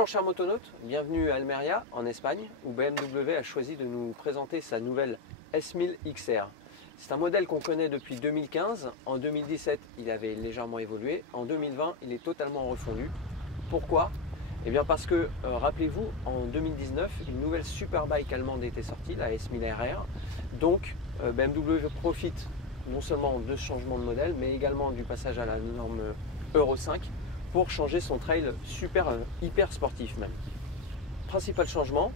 Bonjour chers motonautes, bienvenue à Almeria en Espagne où BMW a choisi de nous présenter sa nouvelle S1000 XR. C'est un modèle qu'on connaît depuis 2015, en 2017 il avait légèrement évolué, en 2020 il est totalement refondu. Pourquoi? Eh bien parce que, rappelez-vous, en 2019 une nouvelle superbike allemande était sortie, la S1000 RR. Donc BMW profite non seulement de ce changement de modèle mais également du passage à la norme Euro 5 pour changer son trail hyper sportif même. Principal changement,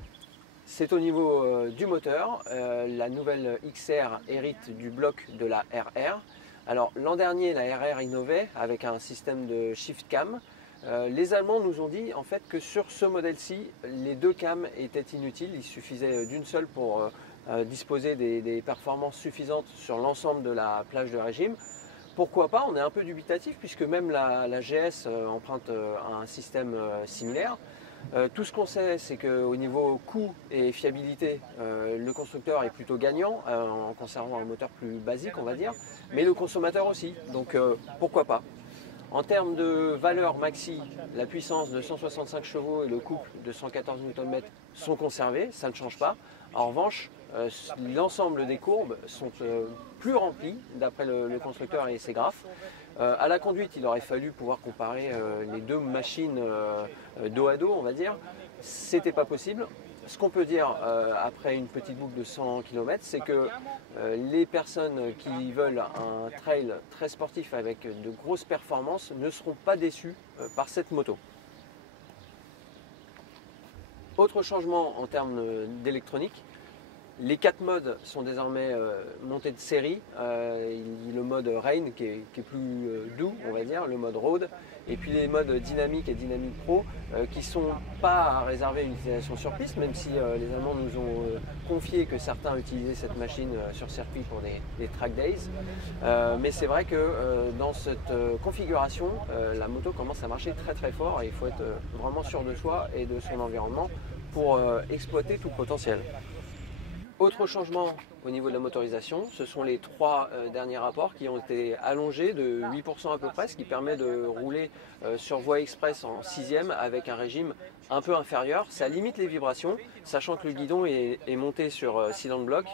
c'est au niveau du moteur. La nouvelle XR hérite du bloc de la RR. Alors l'an dernier la RR innovait avec un système de shift cam. Les Allemands nous ont dit en fait que sur ce modèle-ci, les deux cams étaient inutiles. Il suffisait d'une seule pour disposer des performances suffisantes sur l'ensemble de la plage de régime. Pourquoi pas? On est un peu dubitatif puisque même la GS emprunte un système similaire. Tout ce qu'on sait, c'est qu'au niveau coût et fiabilité, le constructeur est plutôt gagnant en conservant un moteur plus basique, on va dire, mais le consommateur aussi. Donc pourquoi pas? En termes de valeur maxi, la puissance de 165 chevaux et le couple de 114 Nm sont conservés, ça ne change pas. En revanche, l'ensemble des courbes sont plus remplies d'après le constructeur et ses graphes. À la conduite, il aurait fallu pouvoir comparer les deux machines dos à dos, on va dire. C'était pas possible. Ce qu'on peut dire après une petite boucle de 100 km, c'est que les personnes qui veulent un trail très sportif avec de grosses performances ne seront pas déçues par cette moto. Autre changement en termes d'électronique, les 4 modes sont désormais montés de série. Le mode Rain qui est plus doux, on va dire, le mode Road, et puis les modes Dynamique et Dynamique Pro qui ne sont pas réservés à une utilisation sur piste, même si les Allemands nous ont confié que certains utilisaient cette machine sur circuit pour des track days. Mais c'est vrai que dans cette configuration, la moto commence à marcher très fort et il faut être vraiment sûr de soi et de son environnement pour exploiter tout le potentiel. Autre changement au niveau de la motorisation, ce sont les 3 derniers rapports qui ont été allongés de 8% à peu près, ce qui permet de rouler sur voie express en 6e avec un régime un peu inférieur. Ça limite les vibrations, sachant que le guidon est monté sur cylinder block.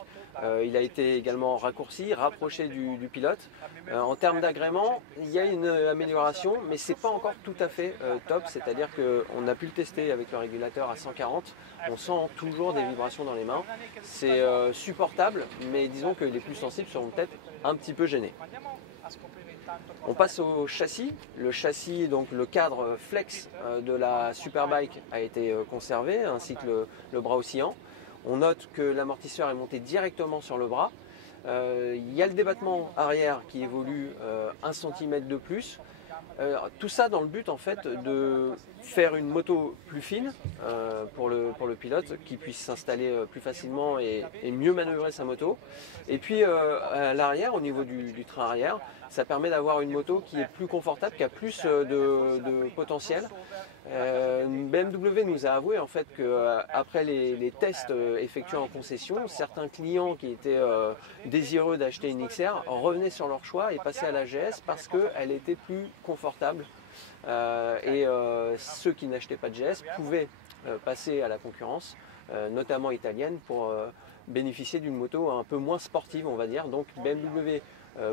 Il a été également raccourci, rapproché du pilote. En termes d'agrément, il y a une amélioration, mais ce n'est pas encore tout à fait top, c'est-à-dire qu'on a pu le tester avec le régulateur à 140, on sent toujours des vibrations dans les mains. C'est supportable, mais disons que les plus sensibles seront peut-être un petit peu gênés. On passe au châssis. Le châssis, donc le cadre flex de la Superbike a été conservé, ainsi que le bras oscillant. On note que l'amortisseur est monté directement sur le bras. Il y a le débattement arrière qui évolue 1 cm de plus. Tout ça dans le but en fait de faire une moto plus fine pour le pilote qui puisse s'installer plus facilement et mieux manœuvrer sa moto. Et puis à l'arrière, au niveau du train arrière, ça permet d'avoir une moto qui est plus confortable, qui a plus de potentiel. BMW nous a avoué en fait qu'après les tests effectués en concession, certains clients qui étaient désireux d'acheter une XR revenaient sur leur choix et passaient à la GS parce qu'elle était plus confortable. Ceux qui n'achetaient pas de GS pouvaient passer à la concurrence, notamment italienne, pour bénéficier d'une moto un peu moins sportive, on va dire. Donc BMW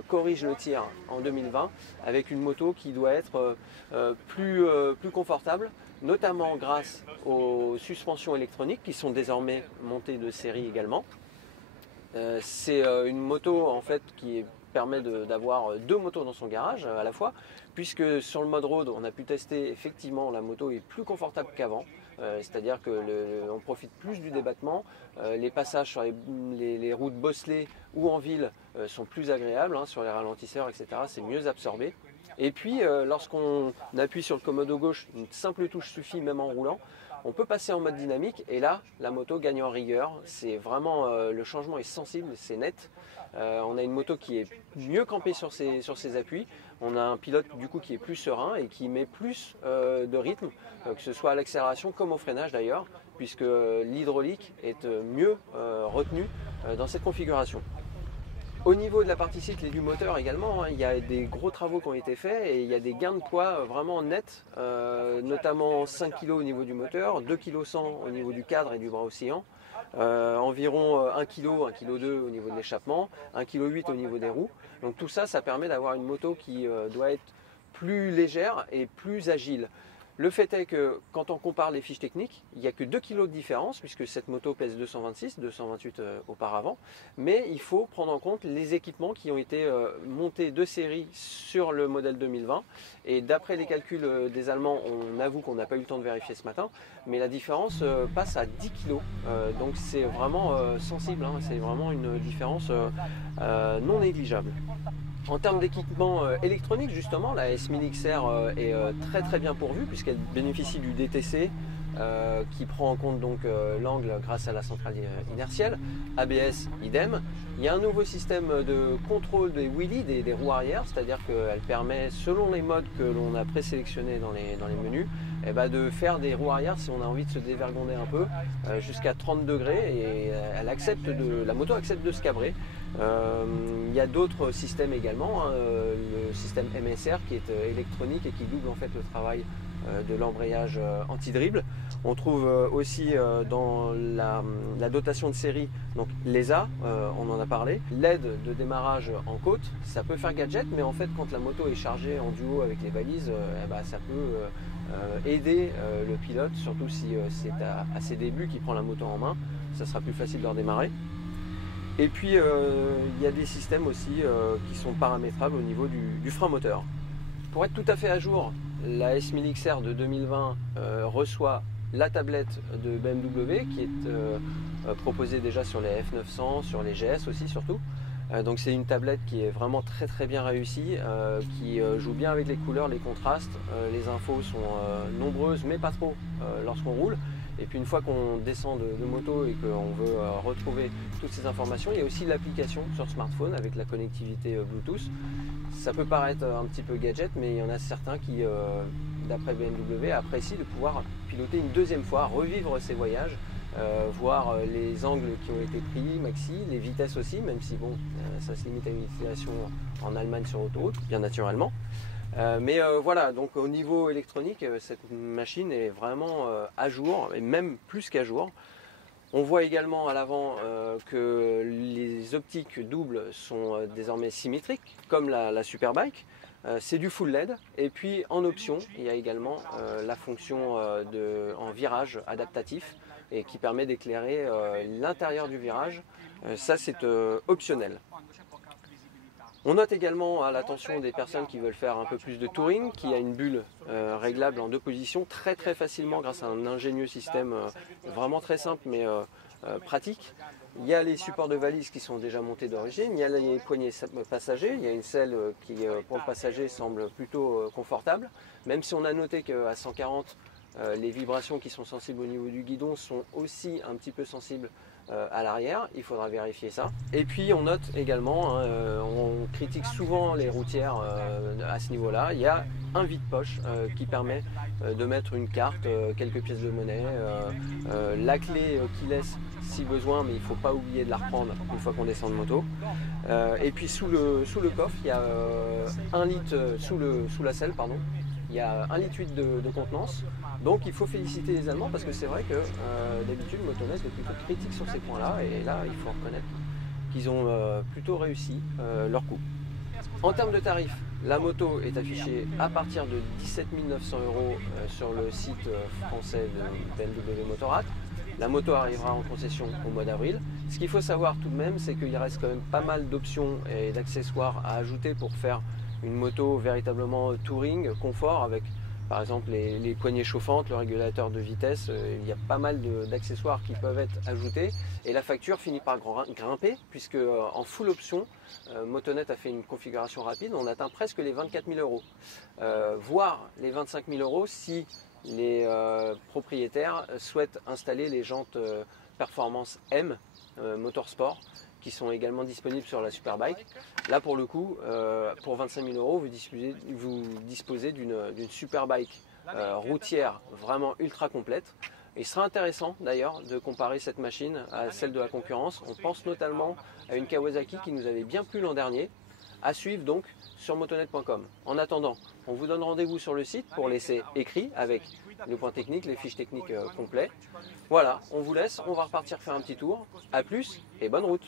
corrige le tir en 2020 avec une moto qui doit être plus confortable, notamment grâce aux suspensions électroniques qui sont désormais montées de série également. C'est une moto en fait qui permet d'avoir 2 motos dans son garage à la fois, puisque sur le mode road on a pu tester effectivement la moto est plus confortable qu'avant, c'est-à-dire qu'on profite plus du débattement, les passages sur les routes bosselées ou en ville sont plus agréables, hein, sur les ralentisseurs etc. c'est mieux absorbé. Et puis lorsqu'on appuie sur le commodo gauche, une simple touche suffit même en roulant. On peut passer en mode dynamique et là la moto gagne en rigueur, c'est vraiment le changement est sensible, c'est net. On a une moto qui est mieux campée sur ses appuis, on a un pilote du coup qui est plus serein et qui met plus de rythme, que ce soit à l'accélération comme au freinage d'ailleurs, puisque l'hydraulique est mieux retenue dans cette configuration. Au niveau de la partie cycle et du moteur également, hein, il y a des gros travaux qui ont été faits et il y a des gains de poids vraiment nets, notamment 5 kg au niveau du moteur, 2 kg 100 au niveau du cadre et du bras oscillant, environ 1 kg, 1 kg 2 au niveau de l'échappement, 1 kg 8 au niveau des roues. Donc tout ça, ça permet d'avoir une moto qui doit être plus légère et plus agile. Le fait est que quand on compare les fiches techniques, il n'y a que 2 kg de différence puisque cette moto pèse 226, 228 auparavant. Mais il faut prendre en compte les équipements qui ont été montés de série sur le modèle 2020. Et d'après les calculs des Allemands, on avoue qu'on n'a pas eu le temps de vérifier ce matin, mais la différence passe à 10 kg. Donc c'est vraiment sensible, hein, c'est vraiment une différence non négligeable. En termes d'équipement électronique, justement, la S1000 XR est très bien pourvue puisqu'elle bénéficie du DTC qui prend en compte donc l'angle grâce à la centrale inertielle, ABS idem. Il y a un nouveau système de contrôle des wheelies, des roues arrière, c'est-à-dire qu'elle permet, selon les modes que l'on a présélectionnés dans les menus, eh ben, de faire des roues arrière si on a envie de se dévergonder un peu jusqu'à 30 degrés et la moto accepte de se cabrer. Il y a d'autres systèmes également, hein, le système MSR qui est électronique et qui double en fait le travail de l'embrayage anti-dribble. On trouve aussi dans la dotation de série donc l'ESA, on en a parlé, l'aide de démarrage en côte, ça peut faire gadget, mais en fait quand la moto est chargée en duo avec les balises, eh ben, ça peut aider le pilote, surtout si c'est à ses débuts qu'il prend la moto en main, ça sera plus facile de redémarrer. Et puis il y a des systèmes aussi qui sont paramétrables au niveau du frein moteur. Pour être tout à fait à jour, la S1000 XR de 2020 reçoit la tablette de BMW qui est proposée déjà sur les F900, sur les GS aussi surtout. Donc c'est une tablette qui est vraiment très bien réussie, qui joue bien avec les couleurs, les contrastes. Les infos sont nombreuses mais pas trop lorsqu'on roule. Et puis une fois qu'on descend de moto et qu'on veut retrouver toutes ces informations, il y a aussi l'application sur smartphone avec la connectivité Bluetooth. Ça peut paraître un petit peu gadget, mais il y en a certains qui, d'après BMW, apprécient de pouvoir piloter une deuxième fois, revivre ces voyages, voir les angles qui ont été pris, maxi, les vitesses aussi, même si bon, ça se limite à une utilisation en Allemagne sur autoroute, bien naturellement. Mais voilà, donc au niveau électronique, cette machine est vraiment à jour, et même plus qu'à jour. On voit également à l'avant que les optiques doubles sont désormais symétriques, comme la Superbike. C'est du full LED. Et puis en option, il y a également la fonction en virage adaptatif et qui permet d'éclairer l'intérieur du virage. Ça, c'est optionnel. On note également à l'attention des personnes qui veulent faire un peu plus de touring qu'il y a une bulle réglable en deux positions très facilement grâce à un ingénieux système vraiment très simple mais pratique. Il y a les supports de valise qui sont déjà montés d'origine, il y a les poignées passagers, il y a une selle qui pour le passager semble plutôt confortable, même si on a noté qu'à 140 les vibrations qui sont sensibles au niveau du guidon sont aussi un petit peu sensibles à l'arrière, il faudra vérifier ça. Et puis on note également, hein, on critique souvent les routières à ce niveau-là, il y a un vide-poche qui permet de mettre une carte, quelques pièces de monnaie, la clé qui laisse si besoin, mais il ne faut pas oublier de la reprendre une fois qu'on descend de moto. Et puis sous le coffre, il y a 1 litre, sous la selle, pardon, il y a 1,8 litre de contenance. Donc il faut féliciter les Allemands parce que c'est vrai que d'habitude Motonex est plutôt critique sur ces points-là et là il faut reconnaître qu'ils ont plutôt réussi leur coup. En termes de tarifs, la moto est affichée à partir de 17 900 € sur le site français de BMW Motorrad. La moto arrivera en concession au mois d'avril. Ce qu'il faut savoir tout de même, c'est qu'il reste quand même pas mal d'options et d'accessoires à ajouter pour faire une moto véritablement touring, confort, avec par exemple les poignées chauffantes, le régulateur de vitesse. Il y a pas mal d'accessoires qui peuvent être ajoutés et la facture finit par grimper puisque en full option, Motonet a fait une configuration rapide, on atteint presque les 24 000 €, voire les 25 000 € si les propriétaires souhaitent installer les jantes Performance M Motorsport qui sont également disponibles sur la Superbike. Là pour le coup, pour 25 000 €, vous disposez d'une Superbike routière vraiment ultra complète. Il sera intéressant d'ailleurs de comparer cette machine à celle de la concurrence. On pense notamment à une Kawasaki qui nous avait bien plu l'an dernier. À suivre donc sur motonet.com. En attendant, on vous donne rendez-vous sur le site pour laisser écrit avec le point technique, les fiches techniques complets. Voilà, on vous laisse, on va repartir faire un petit tour. A plus et bonne route!